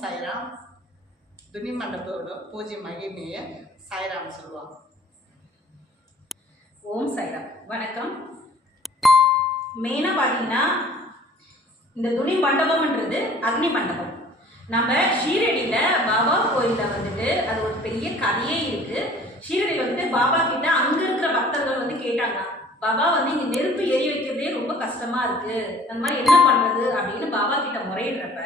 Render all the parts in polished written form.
சாய்ராம். துணி மண்டபத்தோட பூஜை மகிமையை சாய்ராம் சொல்லுவாங்க. ஓம் சாய்ராம். வணக்கம். மெயினாக பார்த்தீங்கன்னா இந்த துணி மண்டபம்ன்றது அக்னி மண்டபம். நம்ம ஷீரடியில் பாபா கோயிலில் வந்துட்டு அது ஒரு பெரிய கதையே இருக்குது. ஷீரடியில் வந்துட்டு பாபா கிட்ட அங்கே இருக்கிற பக்தர்கள் வந்து கேட்டாங்க, பாபா வந்து இங்கே நெருப்பு எரி வைக்கிறதே ரொம்ப கஷ்டமா இருக்கு, அந்த மாதிரி என்ன பண்ணுறது அப்படின்னு பாபா கிட்ட முறையிடுறப்ப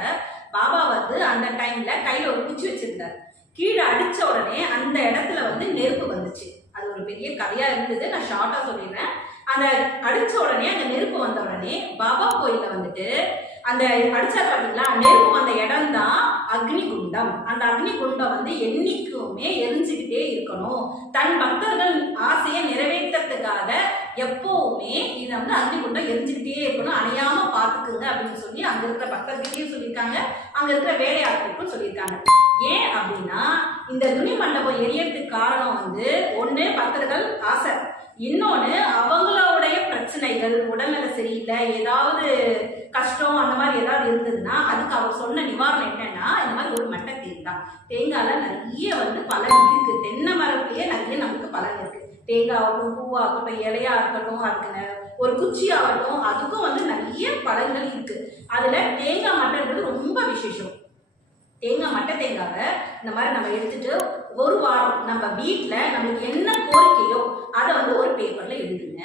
பாபா வந்து அந்த டைம்ல கையில் ஒரு குச்சி வச்சிருந்தார். கீழே அடித்த உடனே அந்த இடத்துல வந்து நெருப்பு வந்துச்சு. அது ஒரு பெரிய கதையாக இருந்தது. நான் ஷார்ட்டாக சொல்லிடுறேன். அந்த அடித்த உடனே அந்த நெருப்பு வந்த உடனே பாபா கோயிலில் வந்துட்டு அந்த அடிச்சா பார்த்தீங்களா, நெருப்பு வந்த இடம் தான் அக்னி குண்டம். அந்த அக்னி குண்டம் வந்து என்னைக்குமே எரிஞ்சுக்கிட்டே இருக்கணும். தன் பக்தர்கள் ஆசையை நிறைவேற்றத்துக்காக எப்பவுமே இதை வந்து அக்னி குண்டம் எரிஞ்சுக்கிட்டே இருக்கணும், அணையாம பார்த்துக்குங்க அப்படின்னு சொல்லி அங்க இருக்கிற பக்தர்கிட்டையும் சொல்லியிருக்காங்க, அங்க இருக்கிற வேலையாட்களுக்கும் சொல்லியிருக்காங்க. ஏன் அப்படின்னா இந்த துணி மண்டபம் எரியறதுக்கு காரணம் வந்து ஒண்ணு பக்தர்கள் ஆசை, இன்னொன்று அவங்களுடைய பிரச்சனைகள், உடல்நல சரியில்லை, ஏதாவது கஷ்டம் அந்த மாதிரி ஏதாவது இருந்ததுன்னா அதுக்கு அவர் சொன்ன நிவாரணம் என்னன்னா இந்த மாதிரி ஒரு மட்டை தேங்காய். தேங்காய்ல நிறைய வந்து பலன் இருக்கு. தென்னை மரத்திலேயே நிறைய நமக்கு பலன் இருக்கு. தேங்காய் ஆகட்டும், பூவாகட்டும், இலையா இருக்கட்டும், அதுக்கு ஒரு குச்சி ஆகட்டும், அதுக்கும் வந்து நிறைய பலன்கள் இருக்கு. அதுல தேங்காய் மட்டைன்றது ரொம்ப விசேஷம். தேங்காய் மட்டை தேங்காவை இந்த மாதிரி நம்ம எடுத்துட்டு ஒரு வாரம் நம்ம வீட்டில் நம்மளுக்கு என்ன கோரிக்கையோ அதை வந்து ஒரு பேப்பரில் எழுதுங்க.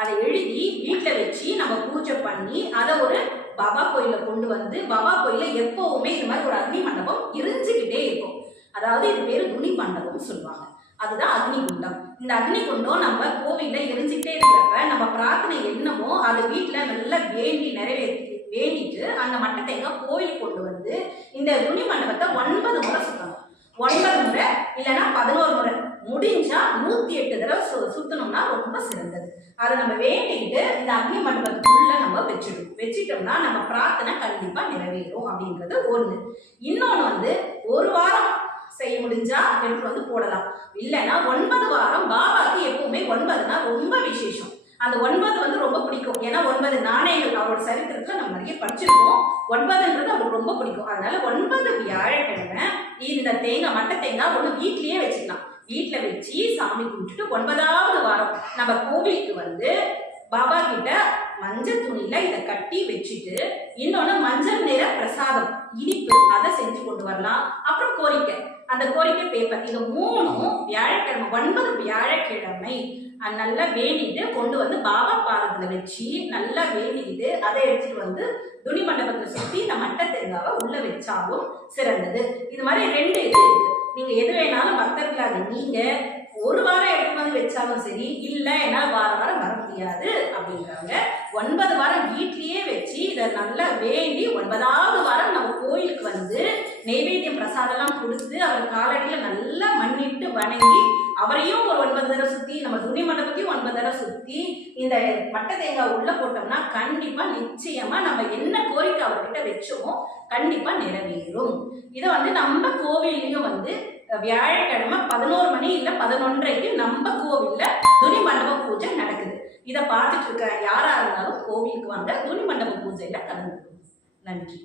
அதை எழுதி வீட்டில் வச்சு நம்ம பூஜை பண்ணி அதை ஒரு பாபா கோயிலில் கொண்டு வந்து, பாபா கோயிலில் எப்போவுமே இந்த மாதிரி ஒரு அக்னி மண்டபம் எரிஞ்சுக்கிட்டே இருக்கும். அதாவது இது பேர் துணி மண்டபம்னு சொல்லுவாங்க. அதுதான் அக்னி குண்டம். இந்த அக்னி குண்டம் நம்ம கோவிலில் எரிஞ்சுக்கிட்டே இருக்கிறப்ப நம்ம பிரார்த்தனை என்னமோ அதை வீட்டில் நல்லா வேண்டிட்டு அந்த மட்டை தேங்காய் கோயில் கொண்டு வந்து இந்த துணி மண்டபத்தை 9 முறை சுத்தணும். 9 முறை இல்லைன்னா 11 முறை, முடிஞ்சா 108 தடவை சுத்தணும்னா ரொம்ப சிறந்தது. அதை நம்ம வேண்டிக்கிட்டு இந்த அக்னி மண்டபத்துக்குள்ள நம்ம வச்சுட்டோம்னா நம்ம பிரார்த்தனை கண்டிப்பா நிறைவேறும் அப்படின்றது ஒண்ணு. இன்னொன்னு வந்து ஒரு வாரம் செய்ய முடிஞ்சா எடுத்து வந்து போடலாம். இல்லைன்னா 9 வாரம். பாபாக்கு எப்பவுமே 9னா ரொம்ப விசேஷம். அந்த 9 வந்து ரொம்ப பிடிக்கும். ஏன்னா 9 நாணயங்கள் அவரோட சரித்திரத்துல நம்ம நிறைய படிச்சிருக்கோம். 9ன்றது அவருக்கு ரொம்ப பிடிக்கும். அதனால 9 வியாழக்கிழமை இந்த தேங்காய் மட்டை தேங்காய் ஒன்று வீட்லயே வச்சுக்கலாம். வீட்டில் வச்சு சாமி கும்பிட்டுட்டு 9வது வாரம் நம்ம கோவிலுக்கு வந்து பாபா கிட்ட மஞ்சள் துணியில இதை கட்டி வச்சுட்டு, இன்னொன்று மஞ்சள் நிற பிரசாதம் இனிப்பு அதை செஞ்சு கொண்டு வரலாம். அப்புறம் கோரிக்கை, அந்த கோரிக்கை பேப்பர், இது 3ம் வியாழக்கிழமை 9 வியாழக்கிழமை நல்லா வேண்டிட்டு கொண்டு வந்து பாபா பாதத்துல வச்சு நல்லா வேண்டிக்கிட்டு அதை எடுத்துட்டு வந்து துணி மண்டபத்தை சுற்றி இந்த மட்டை தேங்காவை உள்ள வச்சாலும் சிறந்தது. இது மாதிரி 2 இது இருக்கு. நீங்க எது வேணாலும் பக்தர்களாக நீங்க ஒரு வாரம் எடுத்து வந்து வச்சாலும் சரி, இல்லை என்னால் வாரம் வர முடியாது அப்படிங்கிறாங்க, 9 வாரம் வீட்லயே வச்சு இதை நல்லா வேண்டி 9வது வாரம் நம்ம கோயிலுக்கு வந்து நெய்வேத்தியம் பிரசாதம்லாம் கொடுத்து அவர் காலடியில் நல்லா மண்ணிட்டு வணங்கி அவரையும் ஒரு 9 தடவை சுற்றி நம்ம துணி மண்டபத்தையும் 9 தடவை சுற்றி இந்த மட்டை தேங்காய் உள்ள போட்டோம்னா கண்டிப்பா நிச்சயமா நம்ம என்ன கோரிக்கை அவர்கிட்ட வச்சோமோ கண்டிப்பா நிறைவேறும். இதை வந்து நம்ம கோவில்லையும் வந்து வியாழக்கிழமை 11 மணி இல்லை 11:30க்கு நம்ம கோவில்ல துணி மண்டப பூஜை நடக்குது. இதை பார்த்துட்டு இருக்க யாரா இருந்தாலும் கோவிலுக்கு வாங்க, துணி மண்டப பூஜையில கலந்துக்கணும். நன்றி.